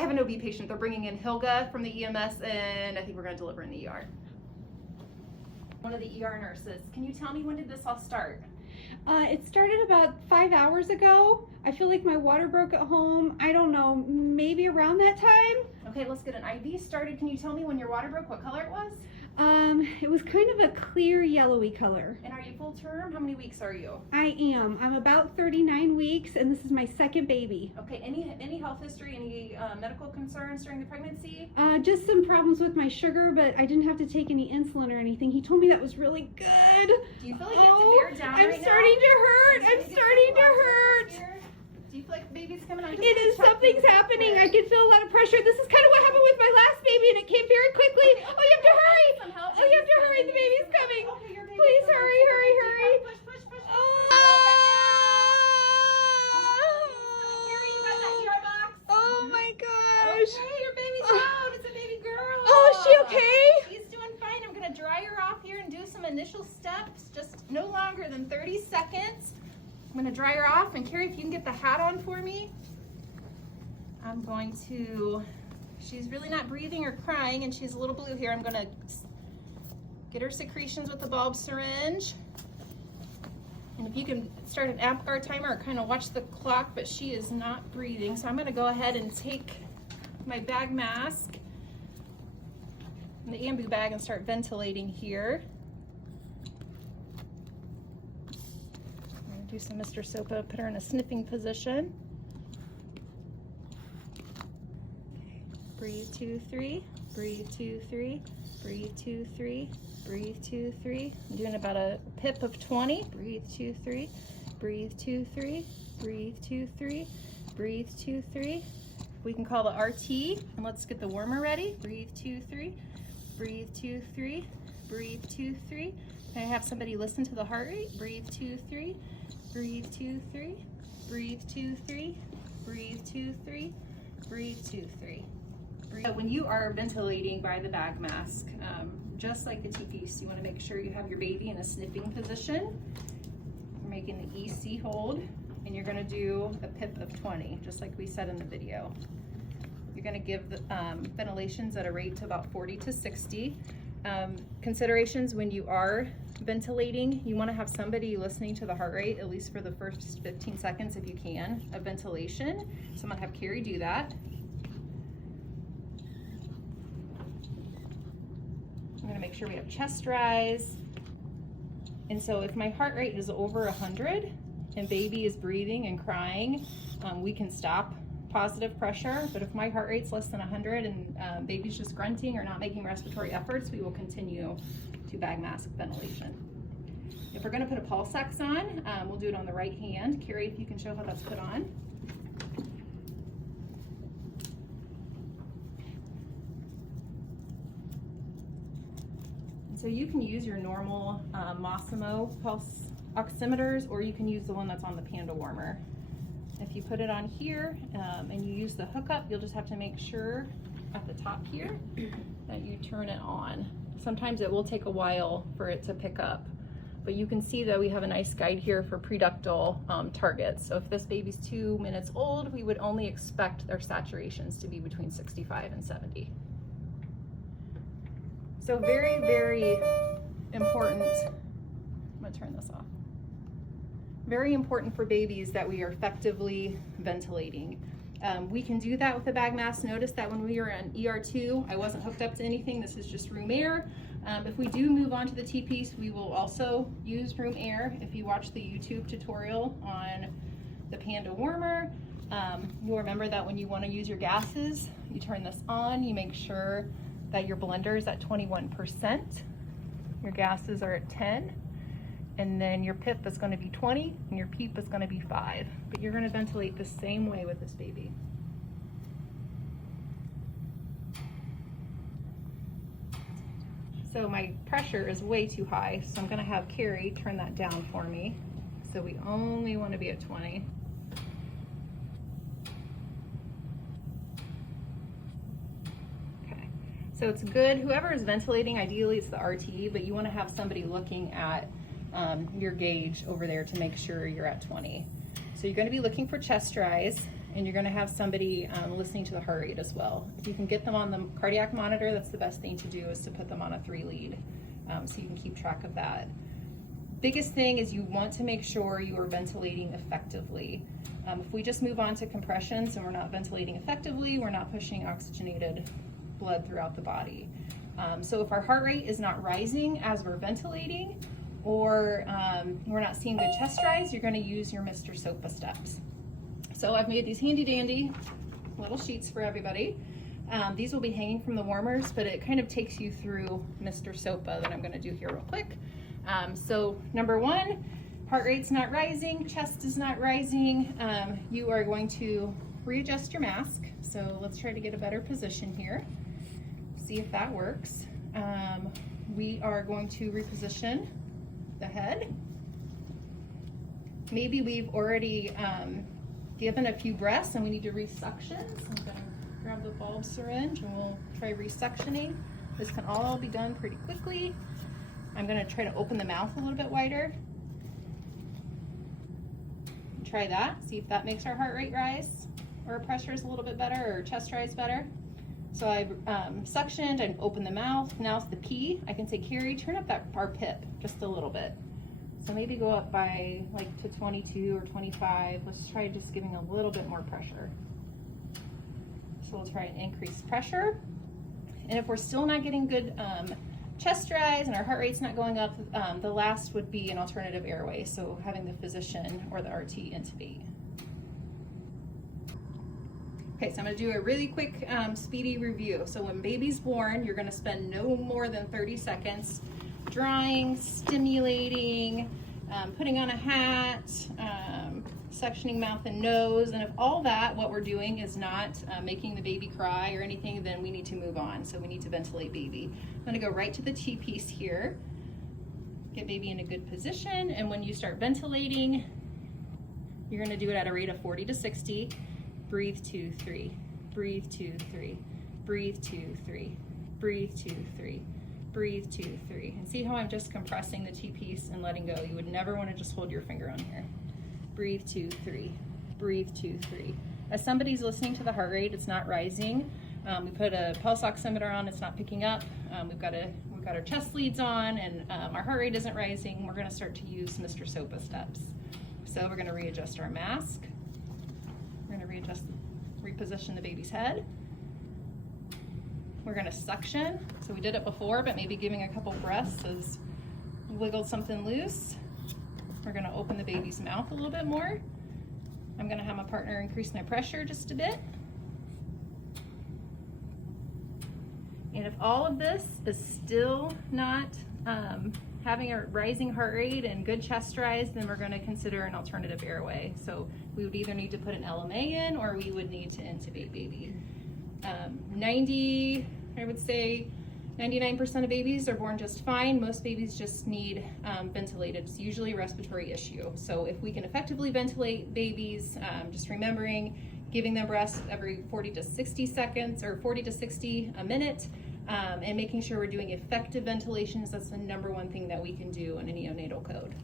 I have an OB patient. They're bringing in Hilga from the EMS, and I think we're going to deliver in the ER. One of the ER nurses. Can you tell me, when did this all start? It started about 5 hours ago. I feel like my water broke at home. I don't know, maybe around that time. Okay, let's get an IV started. Can you tell me when your water broke, what color it was? It was kind of a clear yellowy color. And are you full term? How many weeks are you? I am. I'm about 39 weeks, and this is my second baby. Okay, any health history, any medical concerns during the pregnancy? Just some problems with my sugar, but I didn't have to take any insulin or anything. He told me that was really good. Do you feel like you have to bear down right now? I'm starting to hurt. I'm starting to hurt. Do you feel like the baby's coming on? It is. Something's happening. I can feel a lot of pressure. This is kind of what happened with my last baby, and it came very quickly. Okay, Oh, you have to hurry. Oh, you have to hurry. The baby's coming. Okay, your baby's Please coming. hurry, hurry, hurry. Push, push, push. Oh my gosh. Okay, your baby's out. It's a baby girl. Oh, is she okay? She's doing fine. I'm going to dry her off here and do some initial steps, just no longer than 30 seconds. I'm going to dry her off. And Carrie, if you can get the hat on for me. I'm going to, she's really not breathing or crying, and she's a little blue here. I'm going to get her secretions with the bulb syringe. And if you can start an APGAR timer or kind of watch the clock, but she is not breathing. So I'm going to go ahead and take my bag mask and the ambu bag and start ventilating here. I'm going to do some Mr. Sopa, put her in a sniffing position. Breathe 2, 3, breathe 2, 3, breathe 2, 3, breathe 2, 3. I'm doing about a pip of 20. Breathe 2, 3, breathe 2, 3, breathe 2, 3, breathe 2, 3. We can call the RT, and let's get the warmer ready. Breathe 2, 3, breathe 2, 3, breathe 2, 3. Can I have somebody listen to the heart rate? Breathe 2, 3, breathe 2, 3, breathe 2, 3, breathe 2, 3, breathe 2, 3. When you are ventilating by the bag mask, just like the TPs, you want to make sure you have your baby in a sniffing position. You're making the EC hold, and you're going to do a pip of 20, just like we said in the video. You're going to give the ventilations at a rate to about 40 to 60. Considerations when you are ventilating, you want to have somebody listening to the heart rate, at least for the first 15 seconds if you can, of ventilation. So I'm going to have Carrie do that. I'm going to make sure we have chest rise. And so if my heart rate is over 100 and baby is breathing and crying, we can stop positive pressure. But if my heart rate's less than 100 and baby's just grunting or not making respiratory efforts, we will continue to bag mask ventilation. If we're going to put a pulse ox on, we'll do it on the right hand. Carrie, if you can show how that's put on. So you can use your normal Massimo pulse oximeters, or you can use the one that's on the Panda warmer. If you put it on here and you use the hookup, you'll just have to make sure at the top here that you turn it on. Sometimes it will take a while for it to pick up, but you can see that we have a nice guide here for preductal targets. So if this baby's 2 minutes old, we would only expect their saturations to be between 65 and 70. So very, very important. I'm gonna turn this off. Very important for babies that we are effectively ventilating. We can do that with a bag mask. Notice that when we were in ER2, I wasn't hooked up to anything. This is just room air. If we do move on to the TPs, we will also use room air. If you watch the YouTube tutorial on the Panda warmer, you'll remember that when you want to use your gases, you turn this on, you make sure that your blender is at 21%, your gases are at 10, and then your PIP is going to be 20, and your PEEP is going to be 5. But you're going to ventilate the same way with this baby. So my pressure is way too high, so I'm going to have Carrie turn that down for me. So we only want to be at 20. So it's good, whoever is ventilating, ideally it's the RT, but you want to have somebody looking at your gauge over there to make sure you're at 20. So you're going to be looking for chest rise. and you're gonna have somebody listening to the heart rate as well. If you can get them on the cardiac monitor, that's the best thing to do, is to put them on a 3-lead, so you can keep track of that. Biggest thing is you want to make sure you are ventilating effectively. If we just move on to compressions and we're not ventilating effectively, we're not pushing oxygenated blood throughout the body. So if our heart rate is not rising as we're ventilating, or we're not seeing good chest rise, you're going to use your Mr. SOPA steps. So I've made these handy dandy little sheets for everybody. These will be hanging from the warmers, but it kind of takes you through Mr. SOPA that I'm going to do here real quick. So number 1, heart rate's not rising, chest is not rising. You are going to readjust your mask. So let's try to get a better position here. See if that works. We are going to reposition the head. Maybe we've already given a few breaths and we need to resuction. So I'm going to grab the bulb syringe and we'll try resuctioning. This can all be done pretty quickly. I'm going to try to open the mouth a little bit wider. Try that, see if that makes our heart rate rise, or pressure is a little bit better, or chest rise better. So I've suctioned and opened the mouth. Now it's the P. I can say, Carrie, turn up our PIP just a little bit. So maybe go up by like to 22 or 25. Let's try just giving a little bit more pressure. So we'll try and increase pressure. And if we're still not getting good chest rise and our heart rate's not going up, the last would be an alternative airway. So having the physician or the RT intubate. Okay, so I'm gonna do a really quick, speedy review. So when baby's born, you're gonna spend no more than 30 seconds drying, stimulating, putting on a hat, suctioning mouth and nose. And if all that, what we're doing is not making the baby cry or anything, then we need to move on. So we need to ventilate baby. I'm gonna go right to the T-piece here. Get baby in a good position. And when you start ventilating, you're gonna do it at a rate of 40 to 60. Breathe 2, 3, breathe 2, 3, breathe 2, 3, breathe 2, 3, breathe 2, 3. And see how I'm just compressing the T-piece and letting go. You would never want to just hold your finger on here. Breathe 2, 3, breathe 2, 3. As somebody's listening to the heart rate, it's not rising. We put a pulse oximeter on, it's not picking up. We've got our chest leads on, and our heart rate isn't rising. We're going to start to use Mr. SOPA steps. So we're going to readjust our mask. We're going to reposition the baby's head. We're going to suction. So we did it before, but maybe giving a couple breaths has wiggled something loose. We're going to open the baby's mouth a little bit more. I'm going to have my partner increase my pressure just a bit. And if all of this is still not having a rising heart rate and good chest rise, then we're going to consider an alternative airway. So we would either need to put an LMA in, or we would need to intubate baby. I would say 99% of babies are born just fine. Most babies just need ventilated. It's usually a respiratory issue. So if we can effectively ventilate babies, just remembering giving them breaths every 40 to 60 seconds, or 40 to 60 a minute, and making sure we're doing effective ventilations. That's the #1 thing that we can do in a neonatal code.